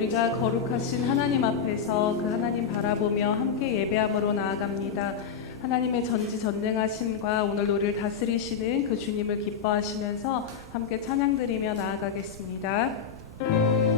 우리가 거룩하신 하나님 앞에서 그 하나님 바라보며 함께 예배함으로 나아갑니다. 하나님의 전지전능하심과 오늘 우리를 다스리시는 그 주님을 기뻐하시면서 함께 찬양드리며 나아가겠습니다. 우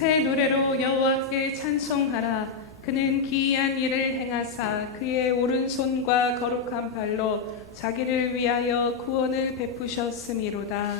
새 노래로 여호와께 찬송하라. 그는 기이한 일을 행하사 그의 오른손과 거룩한 발로 자기를 위하여 구원을 베푸셨음이로다.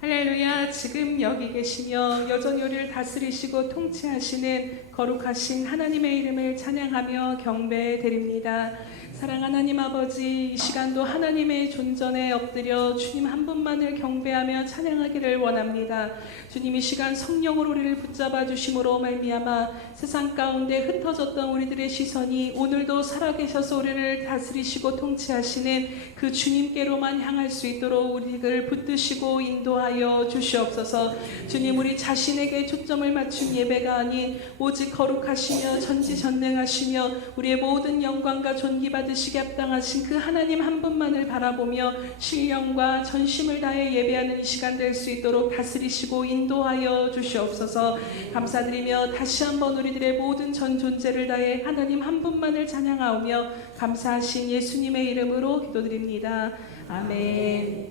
할렐루야. 지금 여기 계시며 여전히 우리를 다스리시고 통치하시는 거룩하신 하나님의 이름을 찬양하며 경배해 드립니다. 사랑 하나님 아버지, 이 시간도 하나님의 존전에 엎드려 주님 한 분만을 경배하며 찬양하기를 원합니다. 주님, 이 시간 성령으로 우리를 붙잡아 주심으로 말미암아 세상 가운데 흩어졌던 우리들의 시선이 오늘도 살아계셔서 우리를 다스리시고 통치하시는 그 주님께로만 향할 수 있도록 우리를 붙드시고 인도하여 주시옵소서. 주님, 우리 자신에게 초점을 맞춘 예배가 아닌 오직 거룩하시며 전지전능하시며 우리의 모든 영광과 존귀 받으시게 합당하신 그 하나님 한 분만을 바라보며 신령과 전심을 다해 예배하는 이 시간 될 수 있도록 다스리시고 인도하여 주시옵소서. 감사드리며 다시 한번 우리들의 모든 전 존재를 다해 하나님 한 분만을 찬양하오며 감사하신 예수님의 이름으로 기도드립니다. 아멘.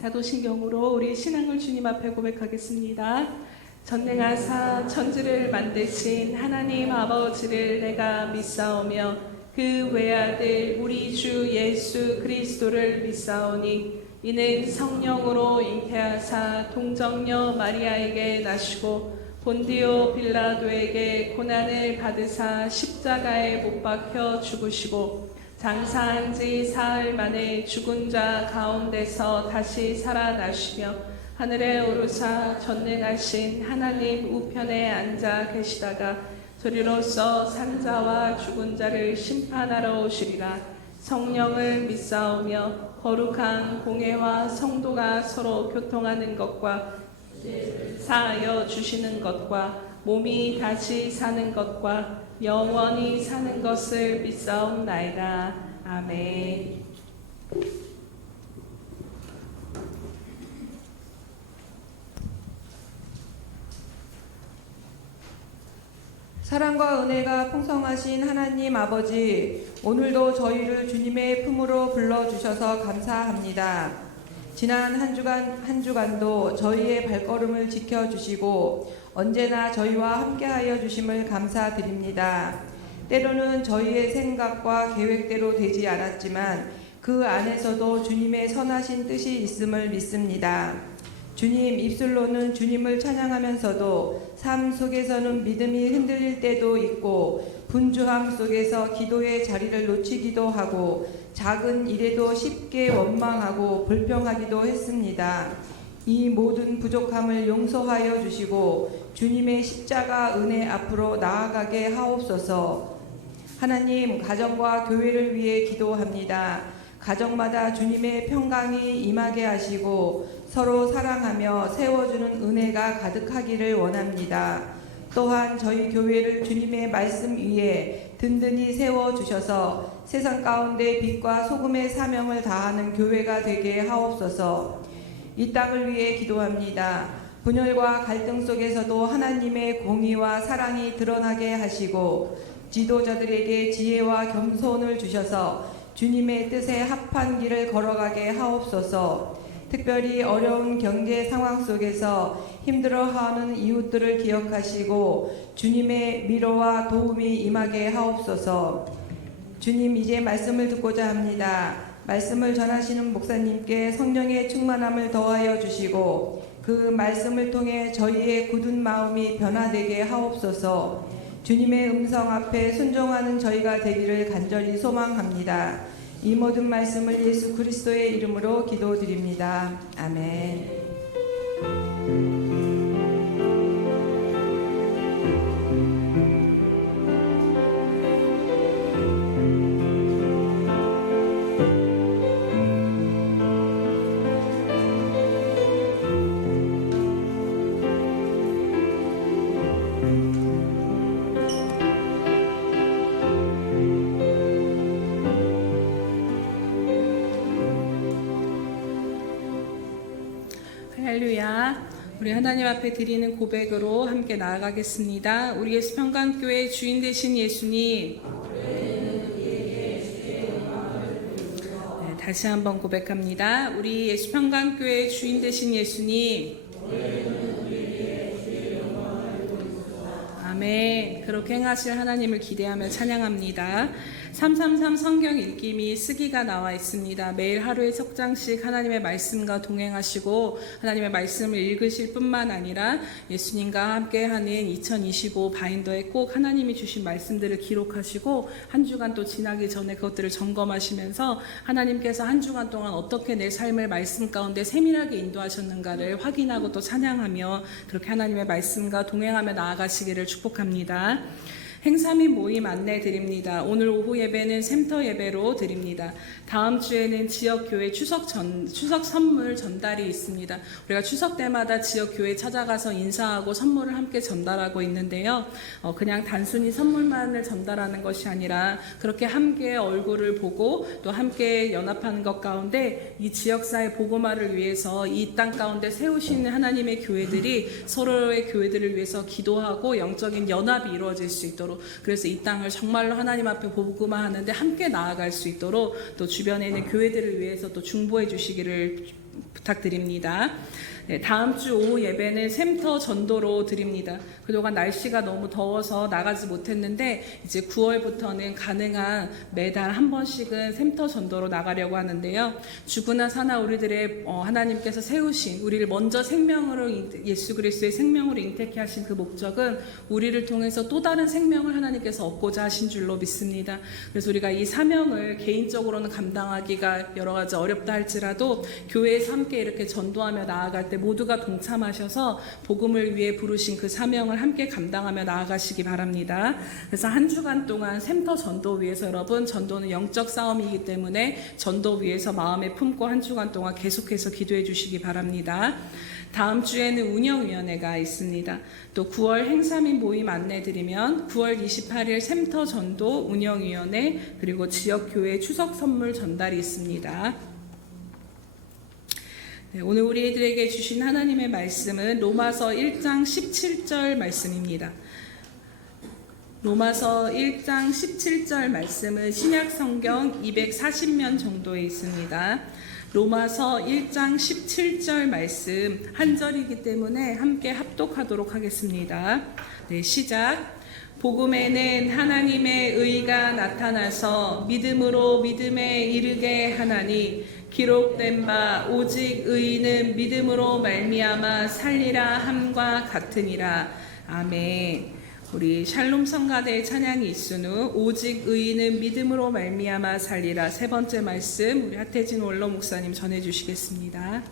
사도신경으로 우리 신앙을 주님 앞에 고백하겠습니다. 전능하사 천지를 만드신 하나님 아버지를 내가 믿사오며 그 외아들 우리 주 예수 그리스도를 믿사오니 이는 성령으로 잉태하사 동정녀 마리아에게 나시고 본디오 빌라도에게 고난을 받으사 십자가에 못 박혀 죽으시고 장사한 지 사흘 만에 죽은 자 가운데서 다시 살아나시며 하늘에 오르사 전능하신 하나님 우편에 앉아 계시다가 저리로서 산자와 죽은 자를 심판하러 오시리라. 성령을 믿사오며 거룩한 공회와 성도가 서로 교통하는 것과 사하여 주시는 것과 몸이 다시 사는 것과 영원히 사는 것을 믿사옵나이다. 아멘. 사랑과 은혜가 풍성하신 하나님 아버지, 오늘도 저희를 주님의 품으로 불러주셔서 감사합니다. 지난 한 주간도 저희의 발걸음을 지켜주시고 언제나 저희와 함께하여 주심을 감사드립니다. 때로는 저희의 생각과 계획대로 되지 않았지만 그 안에서도 주님의 선하신 뜻이 있음을 믿습니다. 주님, 입술로는 주님을 찬양하면서도 삶 속에서는 믿음이 흔들릴 때도 있고 분주함 속에서 기도의 자리를 놓치기도 하고 작은 일에도 쉽게 원망하고 불평하기도 했습니다. 이 모든 부족함을 용서하여 주시고 주님의 십자가 은혜 앞으로 나아가게 하옵소서. 하나님, 가정과 교회를 위해 기도합니다. 가정마다 주님의 평강이 임하게 하시고 서로 사랑하며 세워주는 은혜가 가득하기를 원합니다. 또한 저희 교회를 주님의 말씀 위에 든든히 세워주셔서 세상 가운데 빛과 소금의 사명을 다하는 교회가 되게 하옵소서. 이 땅을 위해 기도합니다. 분열과 갈등 속에서도 하나님의 공의와 사랑이 드러나게 하시고 지도자들에게 지혜와 겸손을 주셔서 주님의 뜻에 합한 길을 걸어가게 하옵소서. 특별히 어려운 경제 상황 속에서 힘들어하는 이웃들을 기억하시고 주님의 위로와 도움이 임하게 하옵소서. 주님, 이제 말씀을 듣고자 합니다. 말씀을 전하시는 목사님께 성령의 충만함을 더하여 주시고 그 말씀을 통해 저희의 굳은 마음이 변화되게 하옵소서. 주님의 음성 앞에 순종하는 저희가 되기를 간절히 소망합니다. 이 모든 말씀을 예수 그리스도의 이름으로 기도드립니다. 아멘. 할렐루야. 우리 하나님 앞에 드리는 고백으로 함께 나아가겠습니다. 우리 예수 평강교회 주인 되신 예수님, 다시 한번 고백합니다. 우리 예수 평강교회 주인 되신 예수님, 그렇게 행하실 하나님을 기대하며 찬양합니다. 333 성경 읽기 및 쓰기가 나와 있습니다. 매일 하루에 석 장씩 하나님의 말씀과 동행하시고 하나님의 말씀을 읽으실 뿐만 아니라 예수님과 함께하는 2025 바인더에 꼭 하나님이 주신 말씀들을 기록하시고 한 주간 또 지나기 전에 그것들을 점검하시면서 하나님께서 한 주간 동안 어떻게 내 삶을 말씀 가운데 세밀하게 인도하셨는가를 확인하고 또 찬양하며 그렇게 하나님의 말씀과 동행하며 나아가시기를 축복합니다. 행사 및 모임 안내 드립니다. 오늘 오후 예배는 샘터 예배로 드립니다. 다음 주에는 지역교회 추석 선물 전달이 있습니다. 우리가 추석 때마다 지역교회 찾아가서 인사하고 선물을 함께 전달하고 있는데요. 그냥 단순히 선물만을 전달하는 것이 아니라 그렇게 함께 얼굴을 보고 또 함께 연합하는 것 가운데 이 지역사회 복음화를 위해서 이 땅 가운데 세우시는 하나님의 교회들이 서로의 교회들을 위해서 기도하고 영적인 연합이 이루어질 수 있도록, 그래서 이 땅을 정말로 하나님 앞에 복음화하는데 함께 나아갈 수 있도록 또 주변에 있는 교회들을 위해서 또 중보해 주시기를 부탁드립니다. 네, 다음 주 오후 예배는 샘터 전도로 드립니다. 그동안 날씨가 너무 더워서 나가지 못했는데 이제 9월부터는 가능한 매달 한 번씩은 샘터 전도로 나가려고 하는데요. 주구나 사나 우리들의 하나님께서 세우신 우리를 먼저 생명으로 예수 그리스도의 생명으로 잉태케 하신 그 목적은 우리를 통해서 또 다른 생명을 하나님께서 얻고자 하신 줄로 믿습니다. 그래서 우리가 이 사명을 개인적으로는 감당하기가 여러 가지 어렵다 할지라도 교회에서 함께 이렇게 전도하며 나아갈 때 모두가 동참하셔서 복음을 위해 부르신 그 사명을 함께 감당하며 나아가시기 바랍니다. 그래서 한 주간 동안 샘터 전도 위에서 여러분, 전도는 영적 싸움이기 때문에 전도 위에서 마음에 품고 한 주간 동안 계속해서 기도해 주시기 바랍니다. 다음 주에는 운영위원회가 있습니다. 또 9월 행사 및 모임 안내드리면 9월 28일 샘터 전도 운영위원회 그리고 지역교회 추석 선물 전달이 있습니다. 네, 오늘 우리들에게 주신 하나님의 말씀은 로마서 1장 17절 말씀입니다. 로마서 1장 17절 말씀은 신약 성경 240면 정도에 있습니다. 로마서 1장 17절 말씀 한 절이기 때문에 함께 합독하도록 하겠습니다. 네, 시작. 복음에는 하나님의 의가 나타나서 믿음으로 믿음에 이르게 하나니 기록된 바 오직 의인은 믿음으로 말미암아 살리라 함과 같으니라. 아멘. 우리 샬롬 성가대의 찬양이 있은 후 오직 의인은 믿음으로 말미암아 살리라 세 번째 말씀 우리 하태진 원로 목사님 전해 주시겠습니다.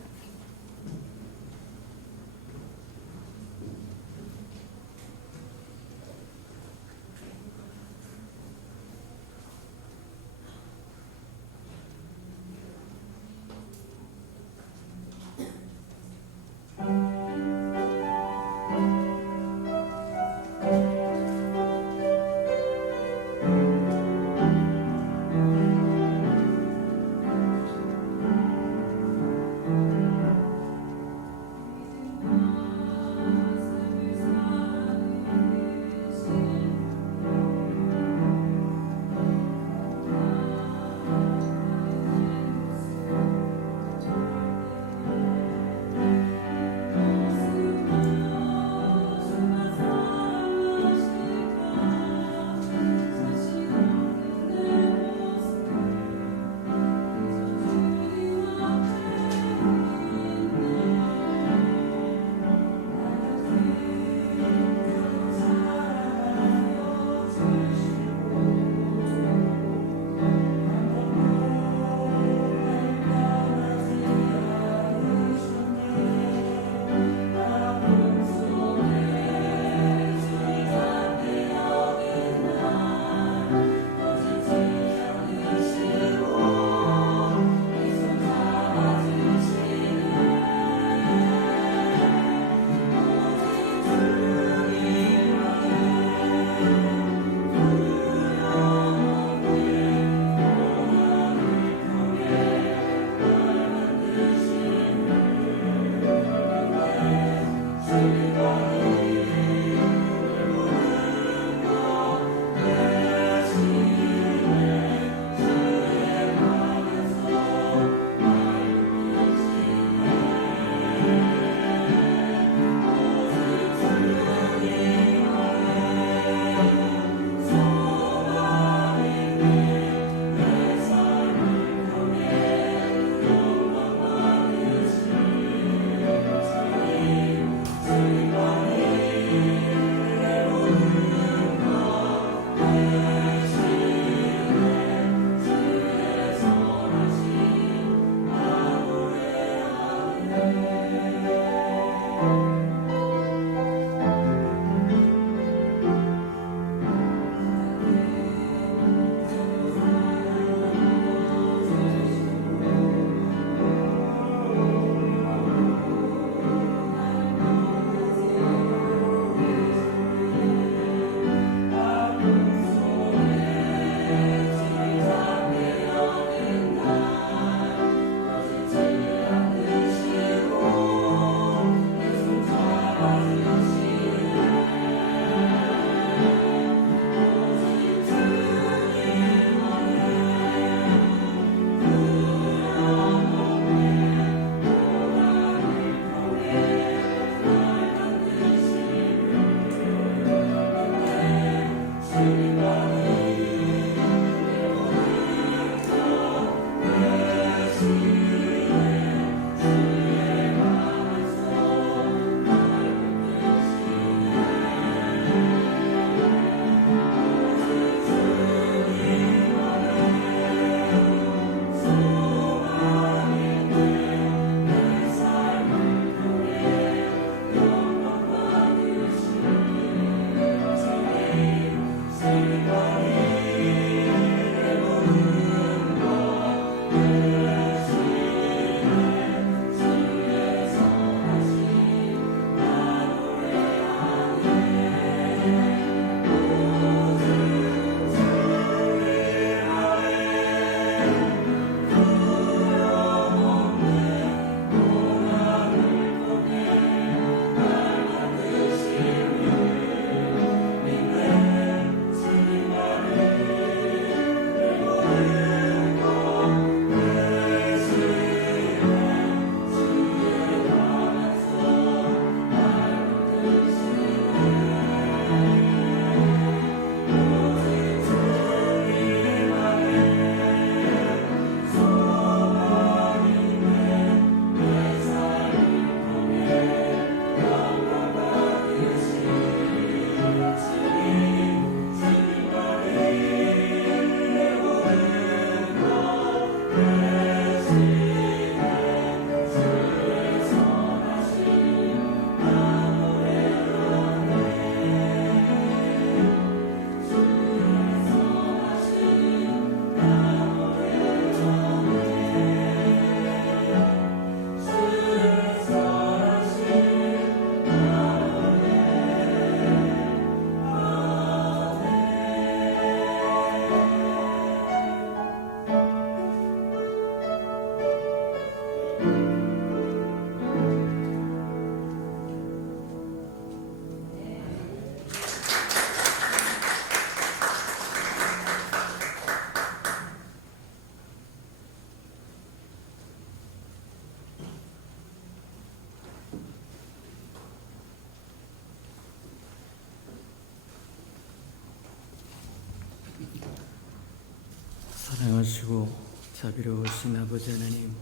존귀하시고 자비로우신 아버지 하나님,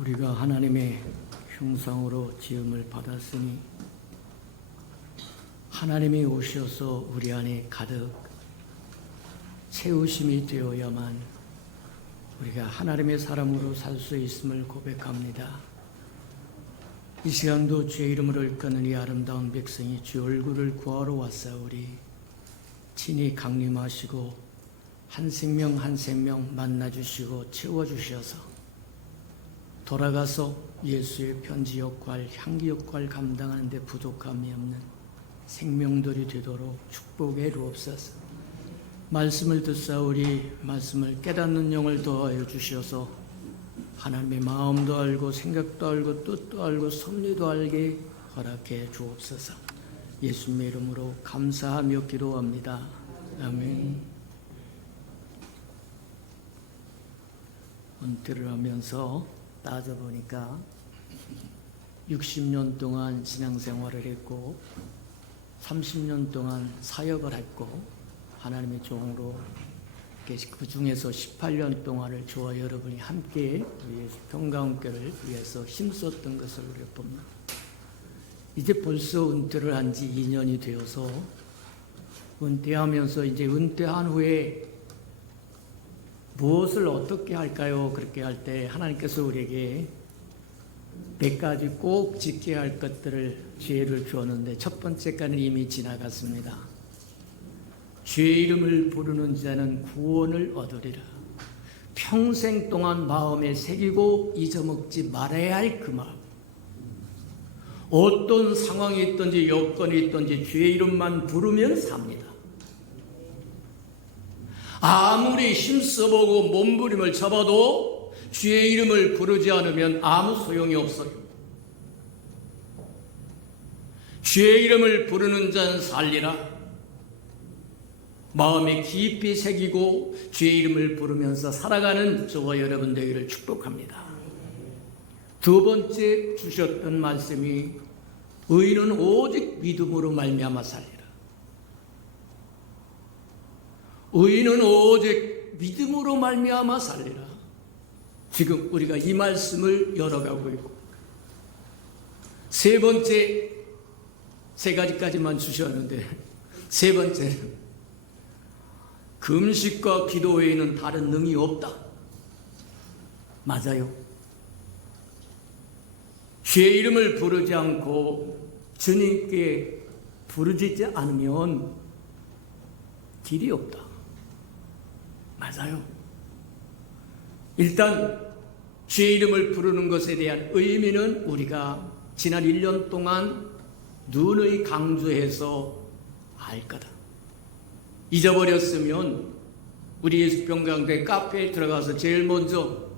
우리가 하나님의 형상으로 지음을 받았으니 하나님이 오셔서 우리 안에 가득 채우심이 되어야만 우리가 하나님의 사람으로 살 수 있음을 고백합니다. 이 시간도 주의 이름으로 일컫는 이 아름다운 백성이 주의 얼굴을 구하러 왔사오리. 친히 강림하시고 한 생명 한 생명 만나주시고 채워주셔서 돌아가서 예수의 편지 역할, 향기 역할 감당하는 데 부족함이 없는 생명들이 되도록 축복해 주옵소서. 말씀을 듣사오리. 말씀을 깨닫는 영을 더하여 주셔서 하나님의 마음도 알고 생각도 알고 뜻도 알고 섭리도 알게 허락해 주옵소서. 예수님의 이름으로 감사하며 기도합니다. 아멘. 은퇴를 하면서 따져보니까 60년 동안 신앙생활을 했고 30년 동안 사역을 했고 하나님의 종으로 그 중에서 18년 동안을 저와 여러분이 함께 우리 평강교회를 위해서 힘썼던 것을 우리가 봅니다. 이제 벌써 은퇴를 한 지 2년이 되어서 은퇴하면서 이제 은퇴한 후에 무엇을 어떻게 할까요? 그렇게 할 때 하나님께서 우리에게 100가지 꼭 지켜야 할 것들을 지혜를 주었는데 첫 번째까지는 이미 지나갔습니다. 주의 이름을 부르는 자는 구원을 얻으리라. 평생 동안 마음에 새기고 잊어먹지 말아야 할 그 마음. 어떤 상황이 있든지 여건이 있든지 주의 이름만 부르면 삽니다. 아무리 힘써보고 몸부림을 쳐봐도 주의 이름을 부르지 않으면 아무 소용이 없어요. 주의 이름을 부르는 자는 살리라. 마음에 깊이 새기고 주의 이름을 부르면서 살아가는 저와 여러분 되기를 축복합니다. 두 번째 주셨던 말씀이 의인은 오직 믿음으로 말미암아 살리라. 의인은 오직 믿음으로 말미암아 살리라. 지금 우리가 이 말씀을 열어가고 있고 세 번째, 세 가지까지만 주셨는데 세 번째는 금식과 기도 외에는 다른 능이 없다. 맞아요. 주의 이름을 부르지 않고 주님께 부르짖지 않으면 길이 없다. 맞아요. 일단 주의 이름을 부르는 것에 대한 의미는 우리가 지난 1년 동안 누누이 강조해서 알 거다. 잊어버렸으면 우리 예수평강교회 카페에 들어가서 제일 먼저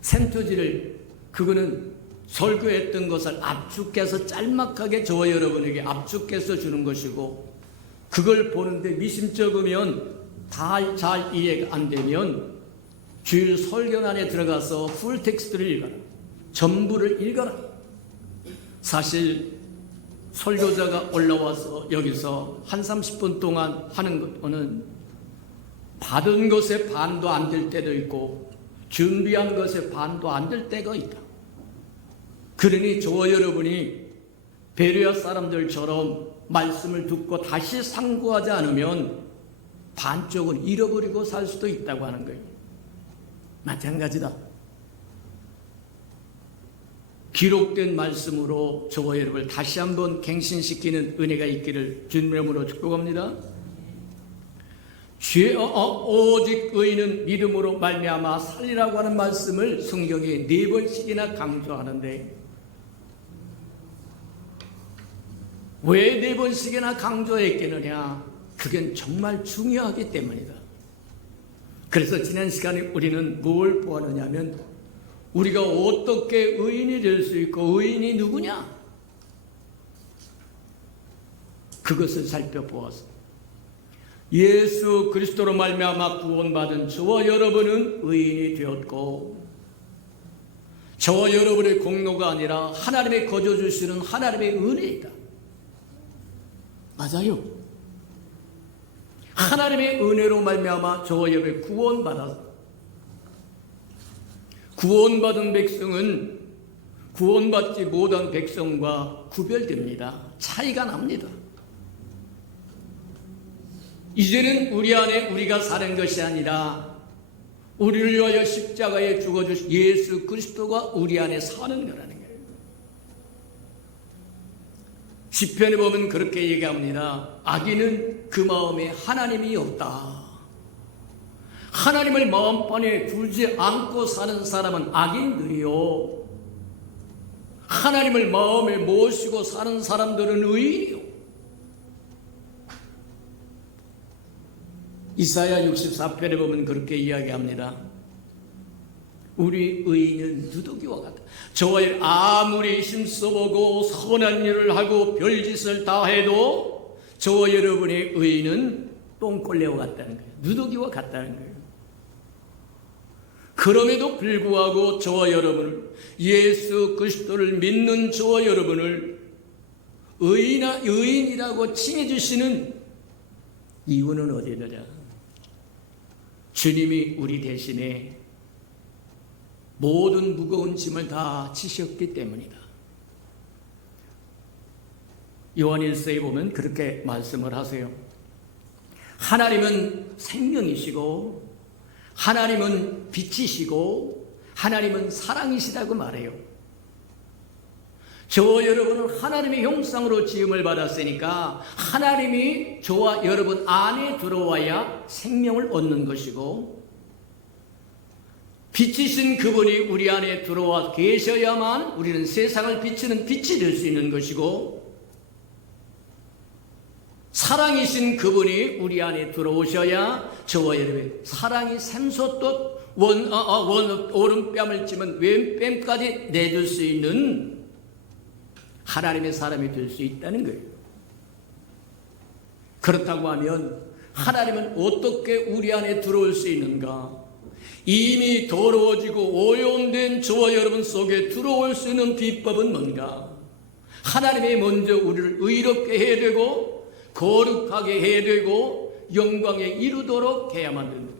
생투지를 그거는 설교했던 것을 압축해서 짤막하게 저와 여러분에게 압축해서 주는 것이고 그걸 보는데 미심쩍으면 다 잘 이해가 안 되면 주일 설교란에 들어가서 풀 텍스트를 읽어라. 전부를 읽어라. 사실 설교자가 올라와서 여기서 한 30분 동안 하는 것은 받은 것에 반도 안 될 때도 있고 준비한 것에 반도 안 될 때가 있다. 그러니 저와 여러분이 베레아 사람들처럼 말씀을 듣고 다시 상고하지 않으면 반쪽은 잃어버리고 살 수도 있다고 하는 거예요. 마찬가지다. 기록된 말씀으로 저와 여러분을 다시 한번 갱신시키는 은혜가 있기를 주님으로 축복합니다. 오직 의인은 믿음으로 말미암아 살리라고 하는 말씀을 성경에 4번씩이나 강조하는데 왜 4번씩이나 강조했겠느냐? 그건 정말 중요하기 때문이다. 그래서 지난 시간에 우리는 뭘 보았느냐면 우리가 어떻게 의인이 될 수 있고 의인이 누구냐? 그것을 살펴보았습니다. 예수 그리스도로 말미암아 구원받은 저와 여러분은 의인이 되었고 저와 여러분의 공로가 아니라 하나님의 거저 주시는 하나님의 은혜이다. 맞아요. 하나님의 은혜로 말미암아 저와 여러분이 구원받은 백성은 구원받지 못한 백성과 구별됩니다. 차이가 납니다. 이제는 우리 안에 우리가 사는 것이 아니라 우리를 위하여 십자가에 죽어주신 예수 그리스도가 우리 안에 사는 거라는 거예요. 시편에 보면 그렇게 얘기합니다. 악인은 그 마음에 하나님이 없다. 하나님을 마음판에 두지 않고 사는 사람은 악인들이요, 하나님을 마음에 모시고 사는 사람들은 의인이요. 이사야 64편에 보면 그렇게 이야기합니다. 우리 의인은 누더기와 같다. 저와 아무리 힘써보고 선한 일을 하고 별짓을 다 해도 저와 여러분의 의인은 똥걸레와 같다는 거예요. 누더기와 같다는 거예요. 그럼에도 불구하고 저와 여러분을, 예수 그리스도를 믿는 저와 여러분을 의인이라고 칭해주시는 이유는 어디더냐? 주님이 우리 대신에 모든 무거운 짐을 다 지셨기 때문이다. 요한일서에 보면 그렇게 말씀을 하세요. 하나님은 생명이시고 하나님은 빛이시고 하나님은 사랑이시다고 말해요. 저와 여러분은 하나님의 형상으로 지음을 받았으니까 하나님이 저와 여러분 안에 들어와야 생명을 얻는 것이고, 빛이신 그분이 우리 안에 들어와 계셔야만 우리는 세상을 비추는 빛이 될 수 있는 것이고, 사랑이신 그분이 우리 안에 들어오셔야 저와 여러분의 사랑이 샘솟듯 오른뺨을 찌면 왼뺨까지 내줄 수 있는 하나님의 사람이 될 수 있다는 거예요. 그렇다고 하면 하나님은 어떻게 우리 안에 들어올 수 있는가? 이미 더러워지고 오염된 저와 여러분 속에 들어올 수 있는 비법은 뭔가? 하나님이 먼저 우리를 의롭게 해야 되고 거룩하게 해야 되고 영광에 이르도록 해야만 됩니다.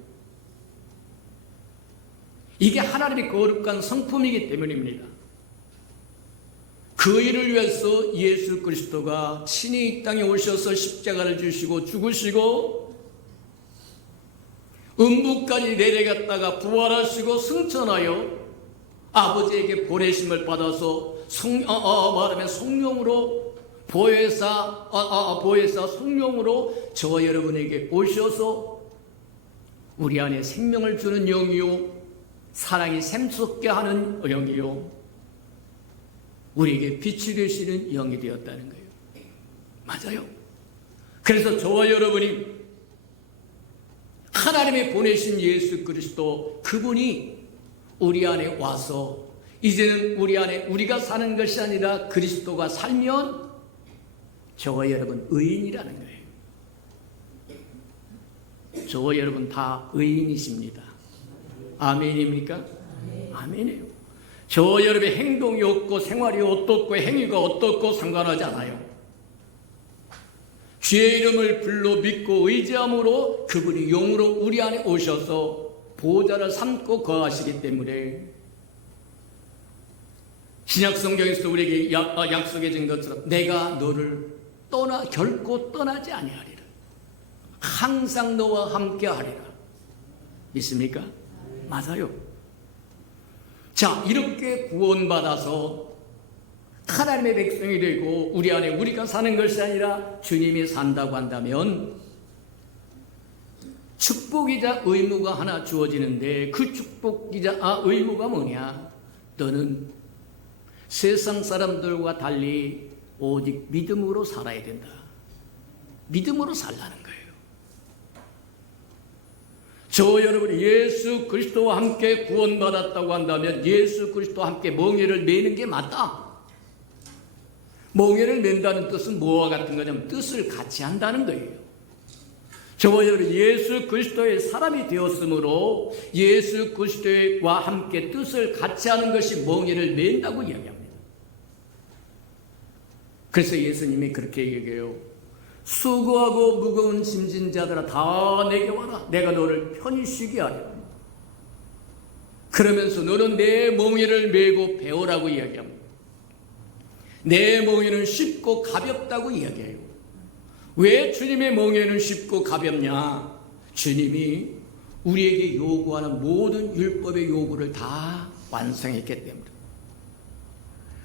이게 하나님의 거룩한 성품이기 때문입니다. 그 일을 위해서 예수 그리스도가 친히 이 땅에 오셔서 십자가를 지시고 죽으시고 음부까지 내려갔다가 부활하시고 승천하여 아버지에게 보내심을 받아서 말하면 성령으로 보혜사 성령으로 저와 여러분에게 오셔서 우리 안에 생명을 주는 영이요, 사랑이 샘솟게 하는 영이요, 우리에게 빛이 되시는 영이 되었다는 거예요. 맞아요. 그래서 저와 여러분이 하나님의 보내신 예수 그리스도, 그분이 우리 안에 와서 이제는 우리 안에 우리가 사는 것이 아니라 그리스도가 살면 저와 여러분 의인이라는 거예요. 저와 여러분 다 의인이십니다. 아멘입니까? 아멘이에요. 저와 여러분의 행동이 어떻고 생활이 어떻고 행위가 어떻고 상관하지 않아요. 주의 이름을 불러 믿고 의지함으로 그분이 영으로 우리 안에 오셔서 보좌를 삼고 거하시기 때문에 신약성경에서 우리에게 약속해 준 것처럼 내가 너를 결코 떠나지 아니하리라. 항상 너와 함께 하리라. 믿습니까? 맞아요. 자, 이렇게 구원받아서 하나님의 백성이 되고 우리 안에 우리가 사는 것이 아니라 주님이 산다고 한다면 축복이자 의무가 하나 주어지는데, 그 축복이자 의무가 뭐냐? 너는 세상 사람들과 달리 오직 믿음으로 살아야 된다. 믿음으로 살라는 거예요. 저 여러분이 예수 그리스도와 함께 구원받았다고 한다면 예수 그리스도와 함께 멍에를 매는 게 맞다. 멍에를 맨다는 뜻은 뭐와 같은 거냐면 뜻을 같이 한다는 거예요. 저와 여러분 예수 그리스도의 사람이 되었으므로 예수 그리스도와 함께 뜻을 같이 하는 것이 멍에를 맨다고 이야기합니다. 그래서 예수님이 그렇게 얘기해요. 수고하고 무거운 짐진 자들아 다 내게 와라. 내가 너를 편히 쉬게 하리라. 그러면서 너는 내 몽에를 메고 배우라고 이야기합니다. 내 몽에는 쉽고 가볍다고 이야기해요. 왜 주님의 몽에는 쉽고 가볍냐? 주님이 우리에게 요구하는 모든 율법의 요구를 다 완성했기 때문에.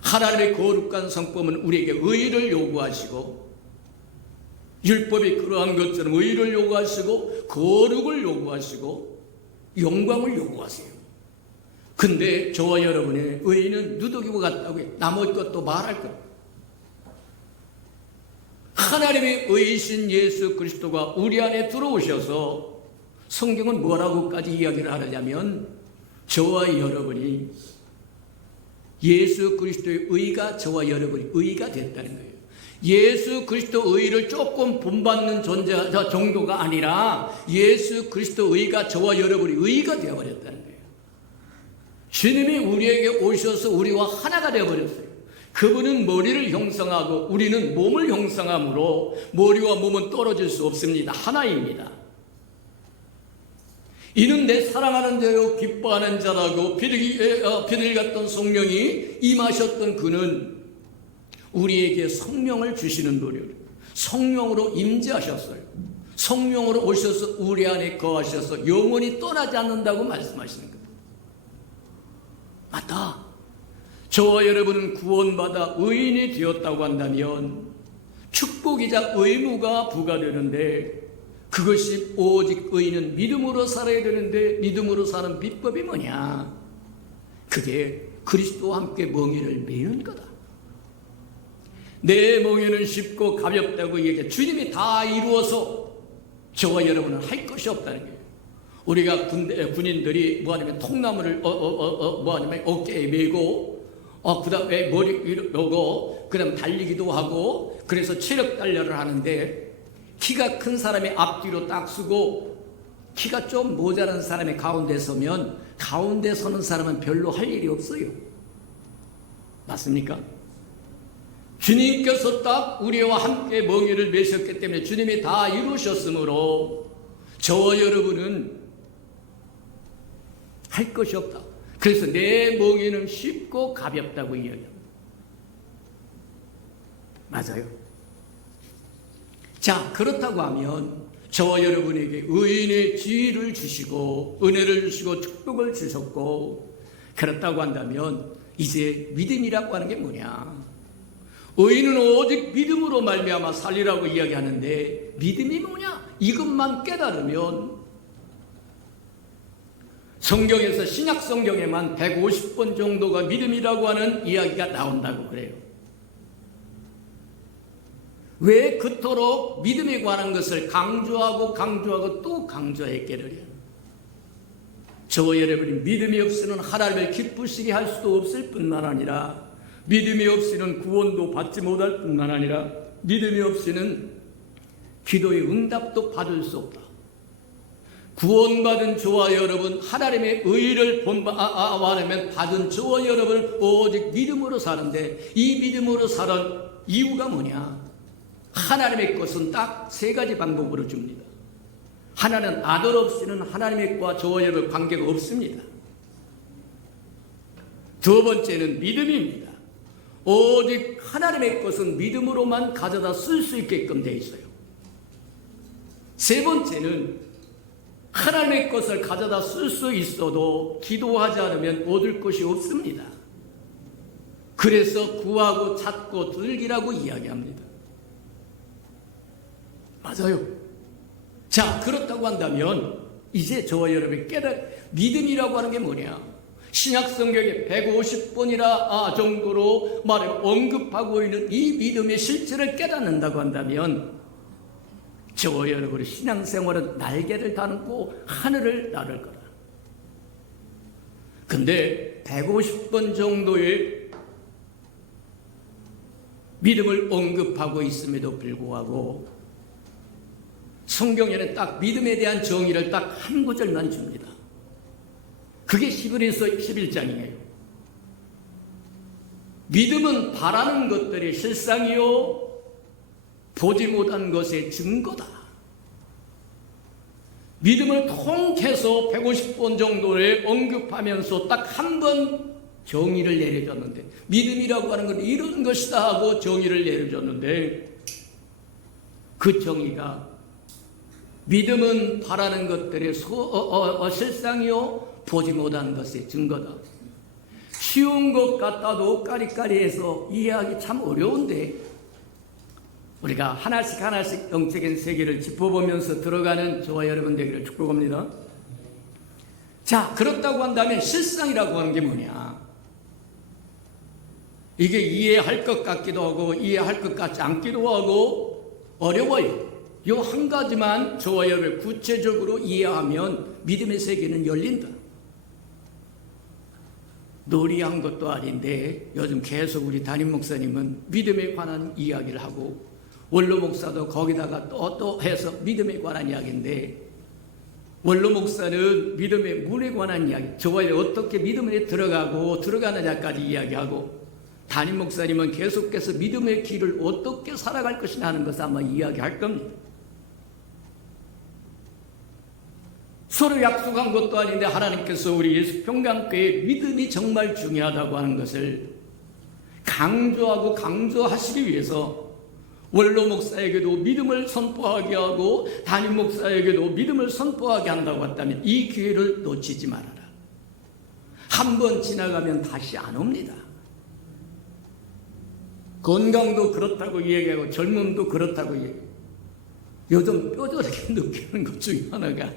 하나님의 거룩한 성법은 우리에게 의를 요구하시고, 율법이 그러한 것처럼 의를 요구하시고 거룩을 요구하시고 영광을 요구하세요. 근데 저와 여러분의 의는 누더기와 같다고 해요. 나머지 것도 말할 것. 하나님의 의이신 예수 그리스도가 우리 안에 들어오셔서 성경은 뭐라고까지 이야기를 하느냐면, 저와 여러분이 예수 그리스도의 의가 저와 여러분이 의가 됐다는 거예요. 예수 그리스도 의를 조금 본받는 존재 정도가 아니라 예수 그리스도 의가 저와 여러분이 의가 되어버렸다는 거예요. 주님이 우리에게 오셔서 우리와 하나가 되어버렸어요. 그분은 머리를 형성하고 우리는 몸을 형성하므로 머리와 몸은 떨어질 수 없습니다. 하나입니다. 이는 내 사랑하는 자요 기뻐하는 자라고 비둘기 같던 성령이 임하셨던 그는 우리에게 성령을 주시는 노래를 성령으로 임재하셨어요. 성령으로 오셔서 우리 안에 거하셔서 영원히 떠나지 않는다고 말씀하시는 거예요. 맞다. 저와 여러분은 구원받아 의인이 되었다고 한다면 축복이자 의무가 부과되는데, 그것이 오직 의인은 믿음으로 살아야 되는데 믿음으로 사는 비법이 뭐냐? 그게 그리스도와 함께 멍에를 메는 거다. 내 멍에는 쉽고 가볍다고 얘기해. 주님이 다 이루어서 저와 여러분은 할 것이 없다는 거예요. 우리가 군인들이 뭐하냐면 통나무를 뭐하냐면 어깨에 메고 그 다음에 머리 위로 오고 그 다음 달리기도 하고, 그래서 체력 단련을 하는데, 키가 큰 사람이 앞뒤로 딱 쓰고 키가 좀 모자란 사람이 가운데 서면 가운데 서는 사람은 별로 할 일이 없어요. 맞습니까? 주님께서 딱 우리와 함께 멍에를 메셨기 때문에 주님이 다 이루셨으므로 저와 여러분은 할 것이 없다. 그래서 내 멍에는 쉽고 가볍다고 이야기합니다. 맞아요. 자, 그렇다고 하면 저와 여러분에게 의인의 지위를 주시고 은혜를 주시고 축복을 주셨고, 그렇다고 한다면 이제 믿음이라고 하는 게 뭐냐? 의인은 오직 믿음으로 말미암아 살리라고 이야기하는데, 믿음이 뭐냐? 이것만 깨달으면 성경에서 신약 성경에만 150번 정도가 믿음이라고 하는 이야기가 나온다고 그래요. 왜 그토록 믿음에 관한 것을 강조하고 또 강조했기를? 저와 여러분이 믿음이 없이는 하나님을 기쁘시게 할 수도 없을 뿐만 아니라, 믿음이 없이는 구원도 받지 못할 뿐만 아니라, 믿음이 없이는 기도의 응답도 받을 수 없다. 구원받은 저와 여러분, 하나님의 의를 원하면 받은 저와 여러분은 오직 믿음으로 사는데, 이 믿음으로 사는 이유가 뭐냐? 하나님의 것은 딱 세 가지 방법으로 줍니다. 하나는 아들 없이는 하나님의 것과 저와 여러분 관계가 없습니다. 두 번째는 믿음입니다. 오직 하나님의 것은 믿음으로만 가져다 쓸 수 있게끔 되어 있어요. 세 번째는 하나님의 것을 가져다 쓸 수 있어도 기도하지 않으면 얻을 것이 없습니다. 그래서 구하고 찾고 들기라고 이야기합니다. 맞아요. 자, 그렇다고 한다면 이제 저와 여러분이 믿음이라고 하는 게 뭐냐? 신약 성경에 150번이나 정도로 언급하고 있는 이 믿음의 실체를 깨닫는다고 한다면, 저와 여러분의 신앙생활은 날개를 다듬고 하늘을 나를 거라. 근데 150번 정도의 믿음을 언급하고 있음에도 불구하고 성경에는 딱 믿음에 대한 정의를 딱 한 구절만 줍니다. 그게 히브리서 11장이에요. 믿음은 바라는 것들이 실상이요 보지 못한 것의 증거다. 믿음을 통해서 150번 정도를 언급하면서 딱 한 번 정의를 내려줬는데, 믿음이라고 하는 건 이런 것이다 하고 정의를 내려줬는데, 그 정의가 믿음은 바라는 것들의 실상이요 보지 못한 것의 증거다. 쉬운 것 같아도 까리까리해서 이해하기 참 어려운데, 우리가 하나씩 하나씩 영적인 세계를 짚어보면서 들어가는 저와 여러분 되기를 축복합니다. 자, 그렇다고 한다면 실상이라고 하는 게 뭐냐? 이게 이해할 것 같기도 하고 이해할 것 같지 않기도 하고 어려워요. 이 한 가지만 저와 여러분 구체적으로 이해하면 믿음의 세계는 열린다. 놀이한 것도 아닌데 요즘 계속 우리 담임 목사님은 믿음에 관한 이야기를 하고, 원로 목사도 거기다가 또 해서 믿음에 관한 이야기인데, 원로 목사는 믿음의 문에 관한 이야기, 저와 어떻게 믿음에 들어가고 들어가느냐까지 이야기하고, 담임 목사님은 계속해서 믿음의 길을 어떻게 살아갈 것이냐 하는 것을 아마 이야기할 겁니다. 서로 약속한 것도 아닌데 하나님께서 우리 예수 평강교회에 믿음이 정말 중요하다고 하는 것을 강조하고 강조하시기 위해서 원로 목사에게도 믿음을 선포하게 하고 담임 목사에게도 믿음을 선포하게 한다고 했다면 이 기회를 놓치지 말아라. 한 번 지나가면 다시 안 옵니다. 건강도 그렇다고 얘기하고 젊음도 그렇다고 얘기해요. 요즘 뼈저리게 느끼는 것 중에 하나가,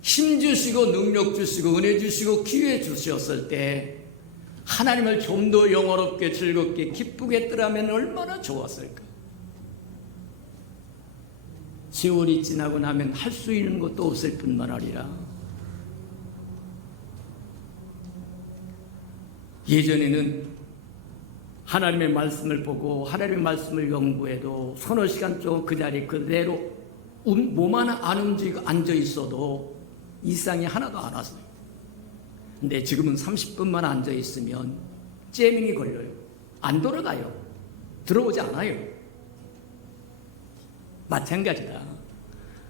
힘 주시고 능력 주시고 은혜 주시고 기회 주셨을 때 하나님을 좀 더 영화롭게 즐겁게 기쁘게 했더라면 얼마나 좋았을까. 세월이 지나고 나면 할 수 있는 것도 없을 뿐만 아니라, 예전에는 하나님의 말씀을 보고 하나님의 말씀을 연구해도 서너 시간 동안 그 자리에 그대로 몸 하나 안 움직이고 앉아 있어도 이상이 하나도 안 왔어요. 근데 지금은 30분만 앉아 있으면 째밍이 걸려요. 안 돌아가요. 들어오지 않아요. 마찬가지다.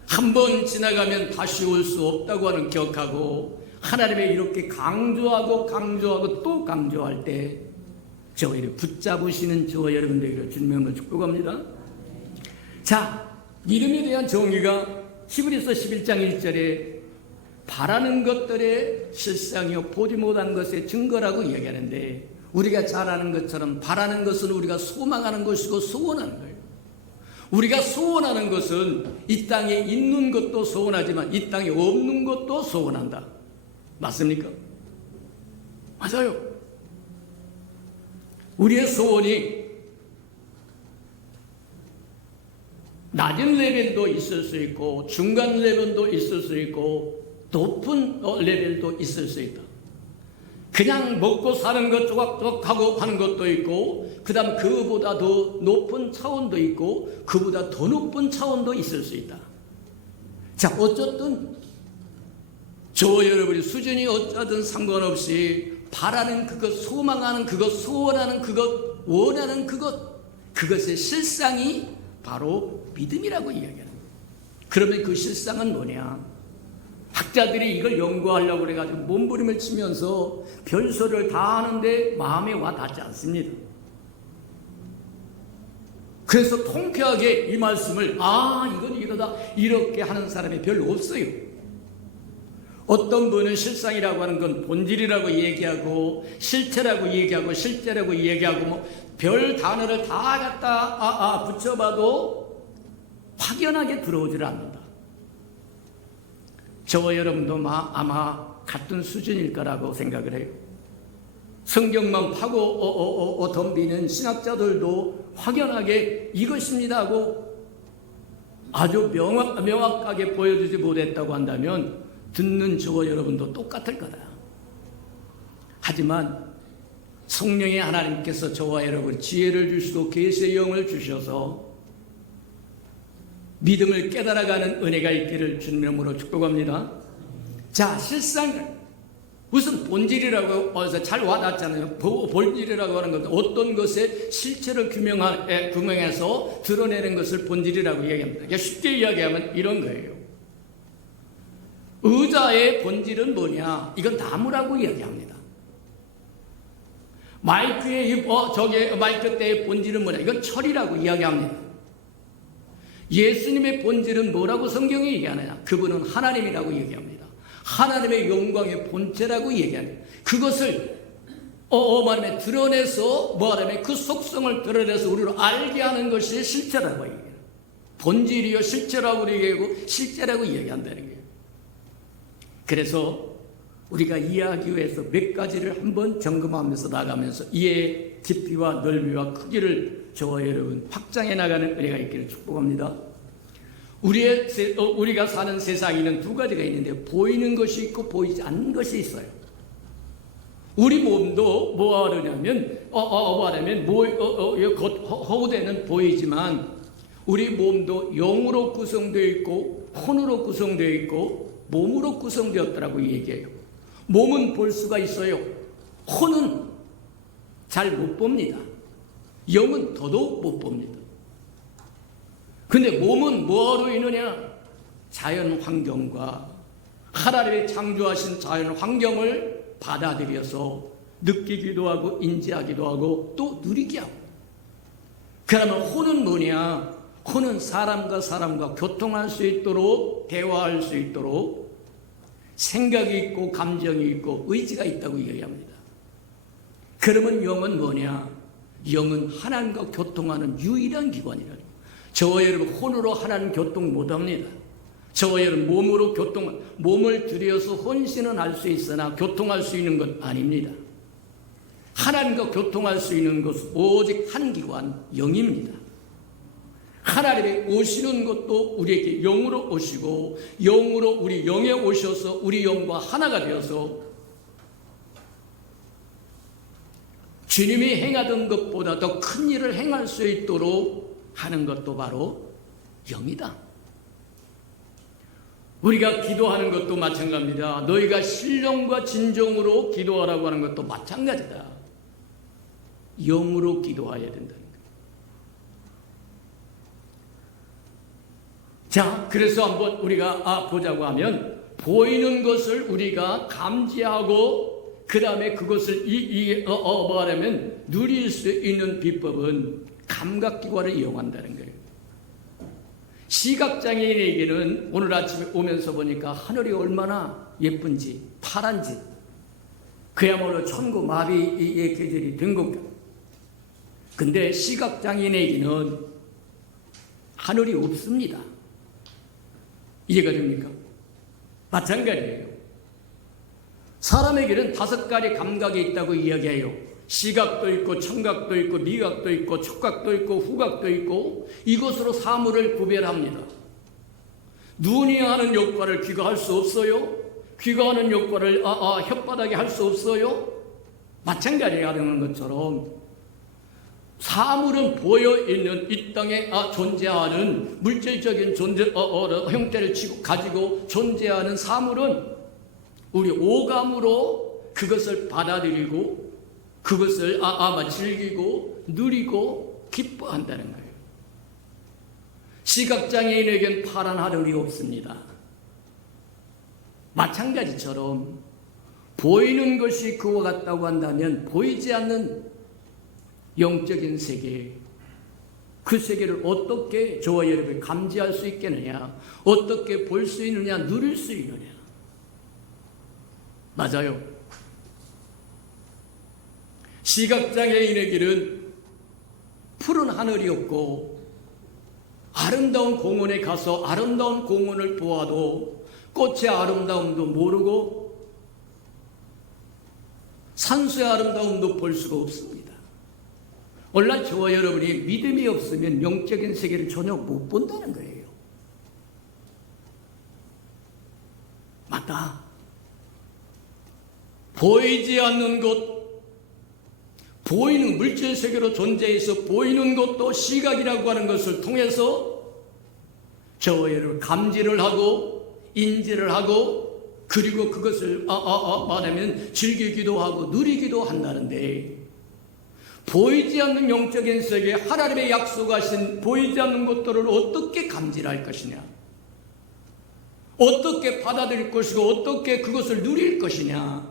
한 번 지나가면 다시 올 수 없다고 하는 기억하고, 하나님의 이렇게 강조하고 강조하고 또 강조할 때 저희를 붙잡으시는 저와 여러분 되기를 주님의 축복합니다. 자, 믿음에 대한 정의가 히브리서 11장 1절에 바라는 것들의 실상이요 보지 못한 것의 증거라고 이야기하는데, 우리가 잘 아는 것처럼 바라는 것은 우리가 소망하는 것이고 소원하는 거예요. 우리가 소원하는 것은 이 땅에 있는 것도 소원하지만 이 땅에 없는 것도 소원한다. 맞습니까? 맞아요. 우리의 소원이 낮은 레벨도 있을 수 있고 중간 레벨도 있을 수 있고 높은 레벨도 있을 수 있다. 그냥 먹고 사는 것 조각조각하고 하는 것도 있고, 그 다음 그보다 더 높은 차원도 있고 그보다 더 높은 차원도 있을 수 있다. 자, 어쨌든 저와 여러분의 수준이 어쩌든 상관없이 바라는 그것, 소망하는 그것, 소원하는 그것, 원하는 그것, 그것의 실상이 바로 믿음이라고 이야기하는 거예요. 그러면 그 실상은 뭐냐? 학자들이 이걸 연구하려고 그래가지고 몸부림을 치면서 별소리를 다 하는데 마음에 와 닿지 않습니다. 그래서 통쾌하게 이 말씀을 이건 이러다 이렇게 하는 사람이 별로 없어요. 어떤 분은 실상이라고 하는 건 본질이라고 얘기하고 실체라고 얘기하고 실제라고 얘기하고 뭐 별 단어를 다 갖다 붙여봐도 확연하게 들어오질 않는다. 저와 여러분도 아마 같은 수준일 거라고 생각을 해요. 성경만 파고 덤비는 신학자들도 확연하게 이것입니다 하고 아주 명확하게 보여주지 못했다고 한다면 듣는 저와 여러분도 똑같을 거다. 하지만 성령의 하나님께서 저와 여러분 지혜를 주시고 계시의 영을 주셔서 믿음을 깨달아가는 은혜가 있기를 주님으로 축복합니다. 자, 실상을 무슨 본질이라고 해서 잘 와닿잖아요. 본질이라고 하는 것은 어떤 것의 실체를 규명해서 드러내는 것을 본질이라고 이야기합니다. 그러니까 쉽게 이야기하면 이런 거예요. 의자의 본질은 뭐냐? 이건 나무라고 이야기합니다. 마이크의 마이크 때의 본질은 뭐냐? 이건 철이라고 이야기합니다. 예수님의 본질은 뭐라고 성경이 얘기하느냐? 그분은 하나님이라고 얘기합니다. 하나님의 영광의 본체라고 얘기합니다. 그것을 말하면 드러내서 뭐하냐면 그 속성을 드러내서 우리를 알게 하는 것이 실체라고 얘기해요. 본질이요 실체라고 얘기하고 실제라고 이야기한다는 거예요. 그래서 우리가 이해하기 위해서 몇 가지를 한번 점검하면서 나가면서 이해의 깊이와 넓이와 크기를 저와 여러분 확장해 나가는 은혜가 있기를 축복합니다. 우리가 사는 세상에는 두 가지가 있는데 보이는 것이 있고 보이지 않는 것이 있어요. 우리 몸도 뭐 하느냐면 허우대는 보이지만 우리 몸도 영으로 구성되어 있고 혼으로 구성되어 있고 몸으로 구성되었다라고 얘기해요. 몸은 볼 수가 있어요. 혼은 잘 못 봅니다. 영은 더더욱 못 봅니다. 근데 몸은 뭐로 있느냐? 자연 환경과 하나님의 창조하신 자연 환경을 받아들여서 느끼기도 하고 인지하기도 하고 또 누리게 하고. 그러면 혼은 뭐냐? 혼은 사람과 교통할 수 있도록 대화할 수 있도록 생각이 있고 감정이 있고 의지가 있다고 이야기합니다. 그러면 영은 뭐냐? 영은 하나님과 교통하는 유일한 기관이라는 거예요. 저와 여러분 혼으로 하나님 교통 못합니다. 저와 여러분 몸을 들여서 혼신은 할 수 있으나 교통할 수 있는 것 아닙니다. 하나님과 교통할 수 있는 것은 오직 한 기관, 영입니다. 하나님이 오시는 것도 우리에게 영으로 오시고 영으로 우리 영에 오셔서 우리 영과 하나가 되어서 주님이 행하던 것보다 더 큰 일을 행할 수 있도록 하는 것도 바로 영이다. 우리가 기도하는 것도 마찬가지입니다. 너희가 신령과 진정으로 기도하라고 하는 것도 마찬가지다. 영으로 기도해야 된다는 거예요. 자, 그래서 한번 우리가 보자고 하면 보이는 것을 우리가 감지하고 그 다음에 그것을 말하면 누릴 수 있는 비법은 감각기관을 이용한다는 거예요. 시각장애인에게는 오늘 아침에 오면서 보니까 하늘이 얼마나 예쁜지 파란지 그야말로 천고마비의 계절이 된 겁니다. 근데 시각장애인에게는 하늘이 없습니다. 이해가 됩니까? 마찬가지예요. 사람에게는 5가지 감각이 있다고 이야기해요. 시각도 있고 청각도 있고 미각도 있고 촉각도 있고 후각도 있고 이것으로 사물을 구별합니다. 눈이 하는 역할을 귀가 할 수 없어요. 귀가 하는 역할을 혓바닥이 할 수 없어요. 마찬가지가 되는 것처럼 사물은 보여있는 이 땅에 존재하는 물질적인 형태를 가지고 존재하는 사물은 우리 오감으로 그것을 받아들이고 그것을 즐기고 누리고 기뻐한다는 거예요. 시각장애인에겐 파란 하늘이 없습니다. 마찬가지처럼 보이는 것이 그와 같다고 한다면 보이지 않는 영적인 세계, 그 세계를 어떻게 저와 여러분이 감지할 수 있겠느냐, 어떻게 볼 수 있느냐, 누릴 수 있느냐. 맞아요. 시각장애인에게는 푸른 하늘이 없고 아름다운 공원에 가서 아름다운 공원을 보아도 꽃의 아름다움도 모르고 산수의 아름다움도 볼 수가 없습니다. 오늘날 저와 여러분이 믿음이 없으면 영적인 세계를 전혀 못 본다는 거예요. 맞다. 보이지 않는 것, 보이는 물질 세계로 존재해서 보이는 것도 시각이라고 하는 것을 통해서 저와 여러분 감지를 하고 인지를 하고 그리고 그것을 말하면 즐기기도 하고 누리기도 한다는데, 보이지 않는 영적인 세계, 하나님의 약속하신 보이지 않는 것들을 어떻게 감지할 것이냐, 어떻게 받아들일 것이고 어떻게 그것을 누릴 것이냐,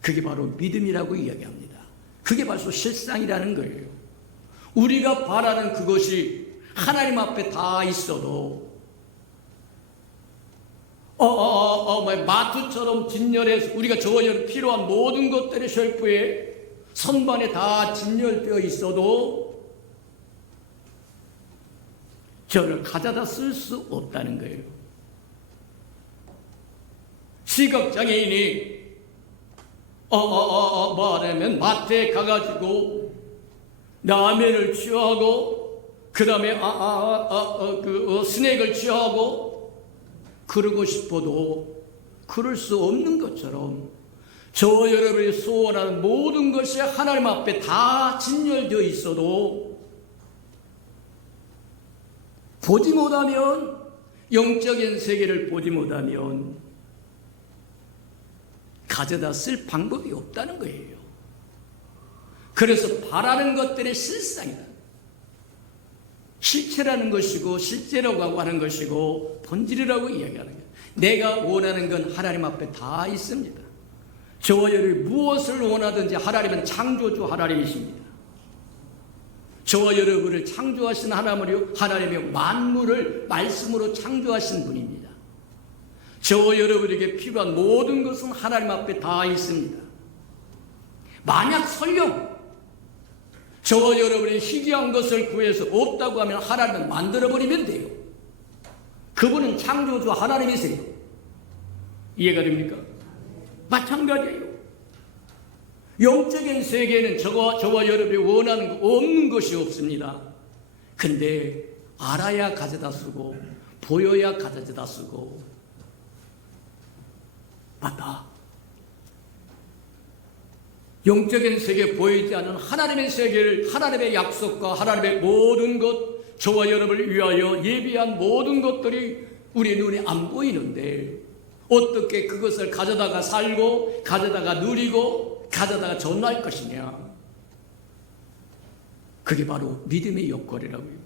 그게 바로 믿음이라고 이야기합니다. 그게 바로 실상이라는 거예요. 우리가 바라는 그것이 하나님 앞에 다 있어도 마투처럼 진열해서 우리가 저와 필요한 모든 것들이 쉘프에 선반에 다 진열되어 있어도 저를 가져다 쓸 수 없다는 거예요. 시각장애인이 말하면 마트에 가가지고 라면을 취하고 그 다음에 스낵을 취하고 그러고 싶어도 그럴 수 없는 것처럼 저와 여러분이 소원하는 모든 것이 하나님 앞에 다 진열되어 있어도 보지 못하면, 영적인 세계를 보지 못하면 가져다 쓸 방법이 없다는 거예요. 그래서 바라는 것들의 실상이다. 실체라는 것이고 실제라고 하는 것이고 본질이라고 이야기하는 거예요. 내가 원하는 건 하나님 앞에 다 있습니다. 저와 여러분이 무엇을 원하든지 하나님은 창조주 하나님이십니다. 저와 여러분을 창조하신 하나님의 만물을 말씀으로 창조하신 분입니다. 저와 여러분에게 필요한 모든 것은 하나님 앞에 다 있습니다. 만약 설령 저와 여러분이 희귀한 것을 구해서 없다고 하면 하나님은 만들어버리면 돼요. 그분은 창조주 하나님이세요. 이해가 됩니까? 마찬가지예요. 영적인 세계에는 저와 여러분이 원하는 거 없는 것이 없습니다. 근데 알아야 가져다 쓰고 보여야 가져다 쓰고, 맞다. 영적인 세계에 보이지 않는 하나님의 세계를, 하나님의 약속과 하나님의 모든 것, 저와 여러분을 위하여 예비한 모든 것들이 우리 눈에 안 보이는데 어떻게 그것을 가져다가 살고 가져다가 누리고 가져다가 전할 것이냐. 그게 바로 믿음의 역할이라고요.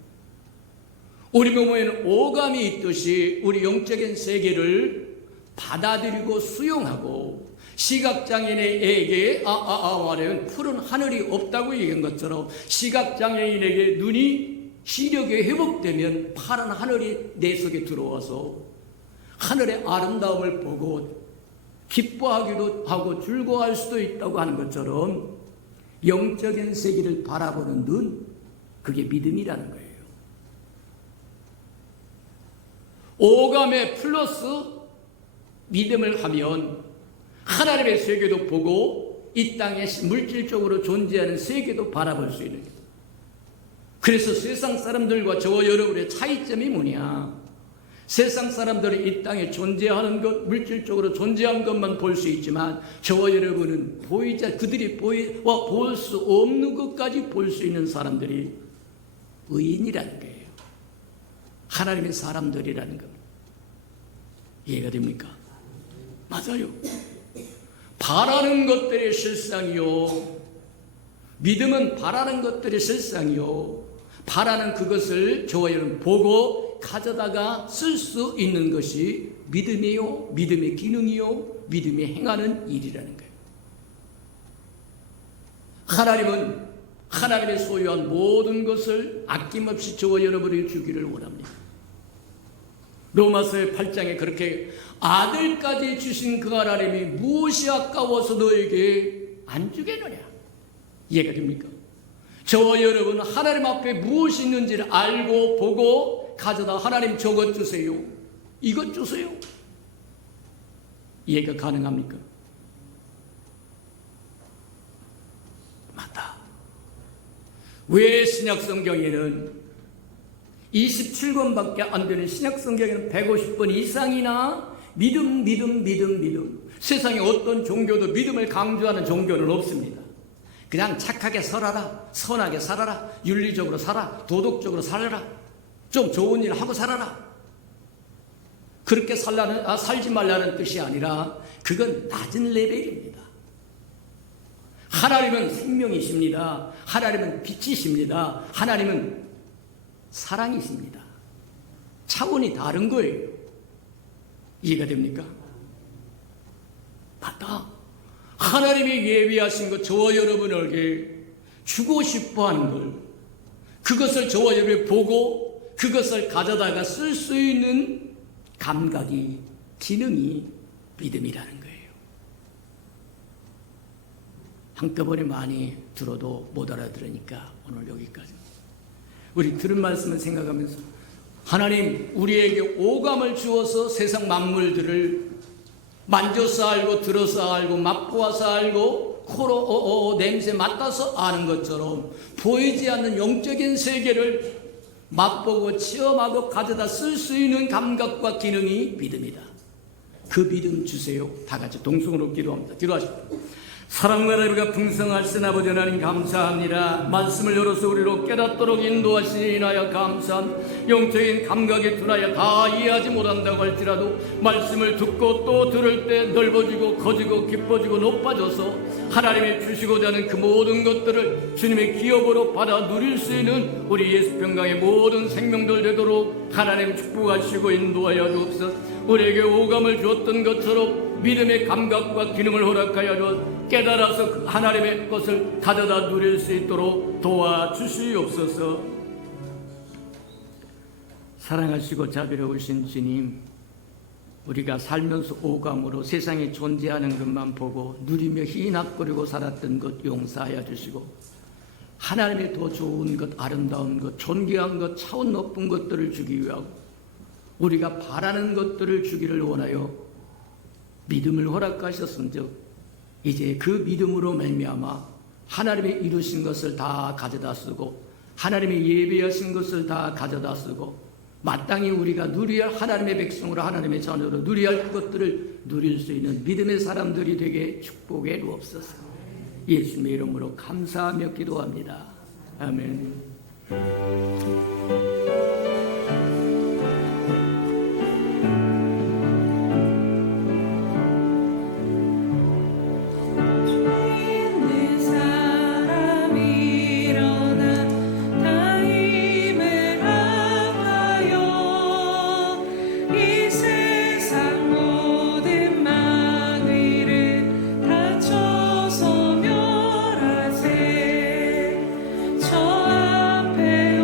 우리 몸에는 오감이 있듯이 우리 영적인 세계를 받아들이고 수용하고, 시각장애인에게 말하면 푸른 하늘이 없다고 얘기한 것처럼 시각장애인에게 눈이 시력이 회복되면 파란 하늘이 내 속에 들어와서 하늘의 아름다움을 보고 기뻐하기도 하고 즐거워할 수도 있다고 하는 것처럼 영적인 세계를 바라보는 눈, 그게 믿음이라는 거예요. 오감에 플러스 믿음을 하면 하나님의 세계도 보고 이 땅에 물질적으로 존재하는 세계도 바라볼 수 있는 거예요. 그래서 세상 사람들과 저와 여러분의 차이점이 뭐냐? 세상 사람들은 이 땅에 존재하는 것, 물질적으로 존재한 것만 볼 수 있지만 저와 여러분은 그들이 볼 수 없는 것까지 볼 수 있는 사람들이 의인이라는 거예요. 하나님의 사람들이라는 겁니다. 이해가 됩니까? 맞아요. 바라는 것들이 실상이요, 믿음은 바라는 것들이 실상이요, 바라는 그것을 저와 여러분 보고 가져다가 쓸 수 있는 것이 믿음이요, 믿음의 기능이요, 믿음이 행하는 일이라는 거예요. 하나님은 하나님의 소유한 모든 것을 아낌없이 저와 여러분에게 주기를 원합니다. 로마서 8장에 그렇게 아들까지 주신 그 하나님이 무엇이 아까워서 너에게 안 주겠느냐. 이해가 됩니까? 저와 여러분 하나님 앞에 무엇이 있는지를 알고 보고 가져다 하나님 저것 주세요, 이것 주세요, 이해가 가능합니까? 맞다. 왜 신약성경에는 27권밖에 안 되는 신약성경에는 150번 이상이나 믿음. 세상에 어떤 종교도 믿음을 강조하는 종교는 없습니다. 그냥 착하게 살아라, 선하게 살아라, 윤리적으로 살아, 도덕적으로 살아라, 좀 좋은 일 하고 살아라. 그렇게 살지 말라는 뜻이 아니라 그건 낮은 레벨입니다. 하나님은 생명이십니다. 하나님은 빛이십니다. 하나님은 사랑이십니다. 차원이 다른 거예요. 이해가 됩니까? 맞다. 하나님이 예비하신 것, 저와 여러분에게 주고 싶어 하는 걸, 그것을 저와 여러분이 보고 그것을 가져다가 쓸 수 있는 감각이, 기능이 믿음이라는 거예요. 한꺼번에 많이 들어도 못 알아들으니까 오늘 여기까지. 우리 들은 말씀을 생각하면서 하나님 우리에게 오감을 주어서 세상 만물들을 만져서 알고 들어서 알고 맛보아서 알고 코로 냄새 맡아서 아는 것처럼 보이지 않는 영적인 세계를 맛보고 체험하고 가져다 쓸 수 있는 감각과 기능이 믿음이다. 그 믿음 주세요. 다 같이 동성으로 기도합니다. 기도하십시오. 사랑과 나이가 풍성하신 아버지 하나님 감사합니다. 말씀을 열어서 우리로 깨닫도록 인도하시나요 감사합니다. 영적인 감각이 둔하여 다 이해하지 못한다고 할지라도 말씀을 듣고 또 들을 때 넓어지고 커지고 깊어지고 높아져서 하나님이 주시고자 하는 그 모든 것들을 주님의 기업으로 받아 누릴 수 있는 우리 예수평강의 모든 생명들 되도록 하나님 축복하시고 인도하여 주옵소서. 우리에게 오감을 주었던 것처럼 믿음의 감각과 기능을 허락하여 주옵소서. 깨달아서 하나님의 것을 가져다 누릴 수 있도록 도와주시옵소서. 사랑하시고 자비로우신 주님, 우리가 살면서 오감으로 세상에 존재하는 것만 보고 누리며 희낙거리고 살았던 것 용서하여 주시고 하나님의 더 좋은 것, 아름다운 것, 존귀한 것, 차원 높은 것들을 주기 위하고 우리가 바라는 것들을 주기를 원하여 믿음을 허락하셨은즉 이제 그 믿음으로 말미암아 하나님이 이루신 것을 다 가져다 쓰고 하나님이 예비하신 것을 다 가져다 쓰고 마땅히 우리가 누려야 할 하나님의 백성으로 하나님의 자녀로 누려야 할 것들을 누릴 수 있는 믿음의 사람들이 되게 축복해 주옵소서. 예수님의 이름으로 감사하며 기도합니다. 아멘. 저 앞에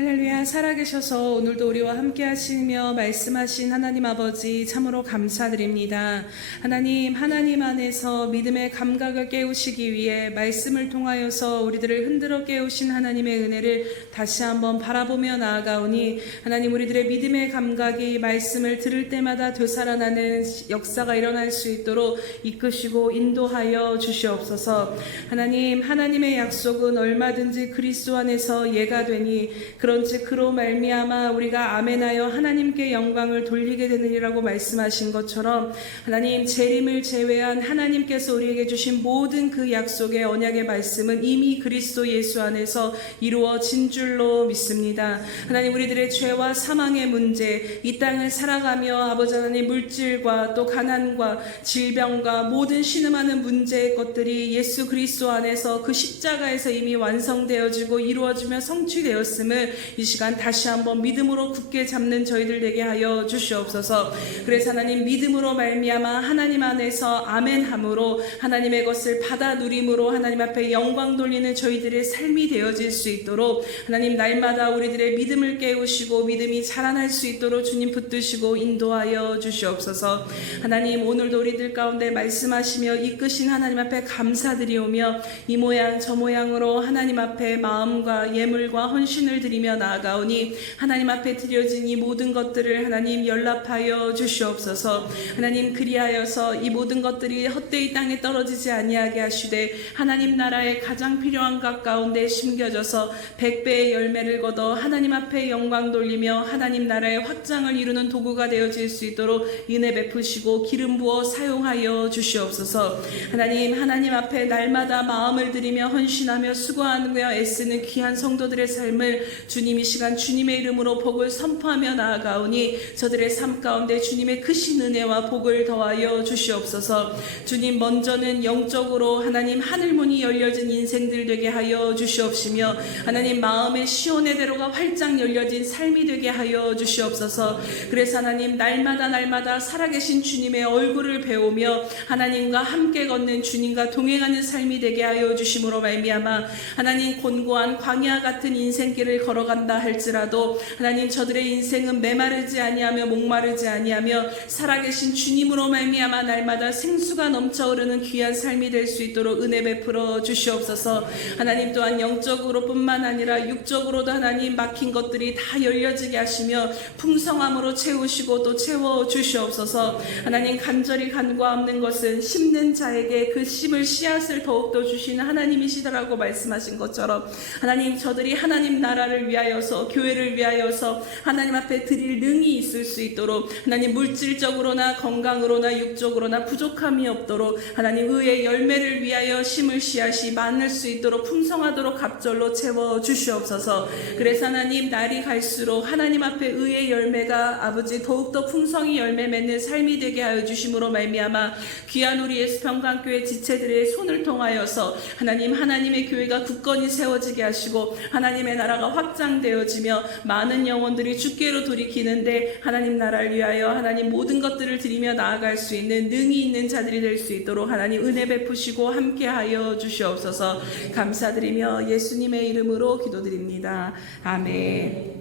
할렐루야, 살아계셔서 오늘도 우리와 함께 하시며 말씀하신 하나님 아버지 참으로 감사드립니다. 하나님 안에서 믿음의 감각을 깨우시기 위해 말씀을 통하여서 우리들을 흔들어 깨우신 하나님의 은혜를 다시 한번 바라보며 나아가오니 하나님, 우리들의 믿음의 감각이 말씀을 들을 때마다 되살아나는 역사가 일어날 수 있도록 이끄시고 인도하여 주시옵소서. 하나님의 약속은 얼마든지 그리스도 안에서 예가 되니 그런즉 그로 말미암아 우리가 아멘하여 하나님께 영광을 돌리게 되느니라고 말씀하신 것처럼 하나님, 재림을 제외한 하나님께서 우리에게 주신 모든 그 약속의 언약의 말씀은 이미 그리스도 예수 안에서 이루어진 줄로 믿습니다. 하나님, 우리들의 죄와 사망의 문제, 이 땅을 살아가며 아버지 하나님, 물질과 또 가난과 질병과 모든 신음하는 문제의 것들이 예수 그리스도 안에서 그 십자가에서 이미 완성되어지고 이루어지며 성취되었음을 이 시간 다시 한번 믿음으로 굳게 잡는 저희들 되게 하여 주시옵소서. 그래서 하나님, 믿음으로 말미암아 하나님 안에서 아멘함으로 하나님의 것을 받아 누림으로 하나님 앞에 영광 돌리는 저희들의 삶이 되어질 수 있도록 하나님, 날마다 우리들의 믿음을 깨우시고 믿음이 자라날 수 있도록 주님 붙드시고 인도하여 주시옵소서. 하나님, 오늘도 우리들 가운데 말씀하시며 이끄신 하나님 앞에 감사드리오며 이 모양 저 모양으로 하나님 앞에 마음과 예물과 헌신을 드리며 나아가오니 하나님 앞에 드려진 이 모든 것들을 하나님 연락하여 주시옵소서. 하나님, 그리하여서 이 모든 것들이 헛되이 땅에 떨어지지 아니하게 하시되 하나님 나라의 가장 필요한 것 가운데 심겨져서 100배의 열매를 거둬 하나님 앞에 영광 돌리며 하나님 나라의 확장을 이루는 도구가 되어질 수 있도록 은혜 베푸시고 기름 부어 사용하여 주시옵소서. 하나님 앞에 날마다 마음을 들이며 헌신하며 수고하며 애쓰는 귀한 성도들의 삶을 주님 이 시간 주님의 이름으로 복을 선포하며 나아가오니 저들의 삶 가운데 주님의 크신 은혜와 복을 더하여 주시옵소서. 주님, 먼저는 영적으로 하나님 하늘문이 열려진 인생들 되게 하여 주시옵시며 하나님, 마음의 시온의 대로가 활짝 열려진 삶이 되게 하여 주시옵소서. 그래서 하나님, 날마다 살아계신 주님의 얼굴을 배우며 하나님과 함께 걷는 주님과 동행하는 삶이 되게 하여 주심으로 말미암아 하나님, 곤고한 광야 같은 인생길을 걸어간다 할지라도 하나님, 저들의 인생은 메마르지 아니하며 목마르지 아니하며 살아계신 주님으로 말미암아 날마다 생수가 넘쳐 흐르는 귀한 삶이 될 수 있도록 은혜 베풀어 주시옵소서. 하나님, 또한 영적으로 뿐만 아니라 육적으로도 하나님, 막힌 것들이 다 열려지게 하시며 풍성함으로 채우시고 또 채워 주시옵소서. 하나님, 간절히 간구하는 것은 심는 자에게 그 심을 씨앗을 더욱더 주시는 하나님이시다라고 말씀하신 것처럼 하나님, 저들이 하나님 나라를 위하여서 교회를 위하여서 하나님 앞에 드릴 능이 있을 수 있도록 하나님, 물질적으로나 건강으로나 육적으로나 부족함이 없도록 하나님, 의의 열매를 위하여 심을 씨앗이 많을 수 있도록 풍성하도록 갑절로 채워 주시옵소서. 그래서 하나님, 날이 갈수록 하나님 앞에 의의 열매가 아버지 더욱더 풍성히 열매 맺는 삶이 되게 하여 주심으로 말미암아 귀한 우리 예수평강교회 지체들의 손을 통하여서 하나님의 교회가 굳건히 세워지게 하시고 하나님의 나라가 확장되어지며 많은 영혼들이 주께로 돌이키는데 하나님 나라를 위하여 하나님 모든 것들을 드리며 나아갈 수 있는 능이 있는 자들이 될 수 있도록 하나님 은혜 베푸시고 함께하여 주시옵소서. 감사드리며 예수님의 이름으로 기도드립니다. 아멘.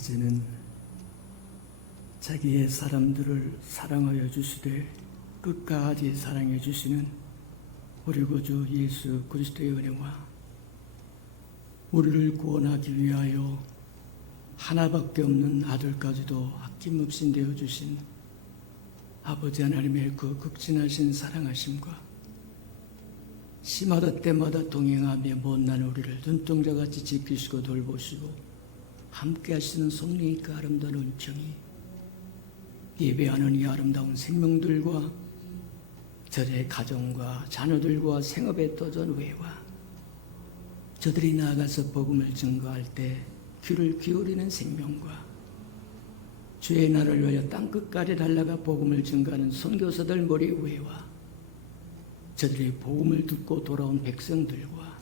이제는 자기의 사람들을 사랑하여 주시되 끝까지 사랑해 주시는 우리 구주 예수 그리스도의 은혜와 우리를 구원하기 위하여 하나밖에 없는 아들까지도 아낌없이 내어주신 아버지 하나님의 그 극진하신 사랑하심과 시마다 때마다 동행하며 못난 우리를 눈동자같이 지키시고 돌보시고 함께 하시는 성령의 그 아름다운 은총이 예배하는 이 아름다운 생명들과 저들의 가정과 자녀들과 생업에 떠전 외와 저들이 나아가서 복음을 증거할 때 귀를 기울이는 생명과 주의 나라를 위하여 땅끝까지 달려가 복음을 증거하는 선교사들 머리 위와 저들의 복음을 듣고 돌아온 백성들과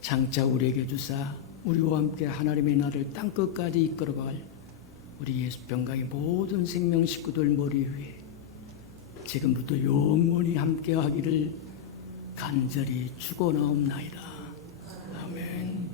장차 우리에게 주사 우리와 함께 하나님의 나라를 땅끝까지 이끌어갈 우리 예수병강의 모든 생명 식구들 머리 위에 지금부터 영원히 함께하기를 간절히 축원하옵나이다. 아멘.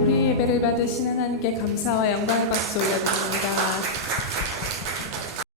우리 예배를 받으신 하나님께 감사와 영광의 박수 올려드립니다.